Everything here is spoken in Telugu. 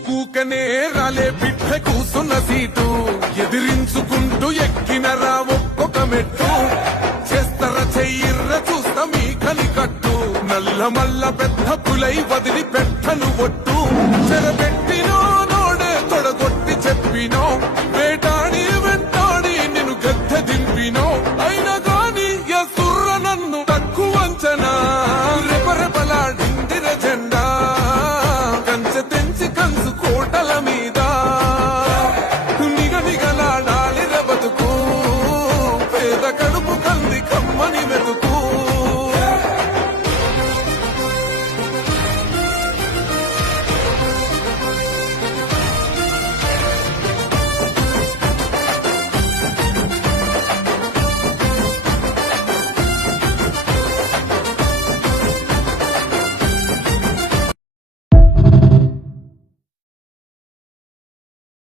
కూకనే రాలే బిడ్డ కూసున్న సీటు ఎదిరించుకుంటూ ఎక్కినరా ఒక్కొక్క మెట్టు చేస్తర చెయ్యిర్ర చూస్తా మీ కనికట్టు నల్ల మల్ల పెద్ద పులై వదిలి పెట్టను ఒట్టు చెరబెట్టి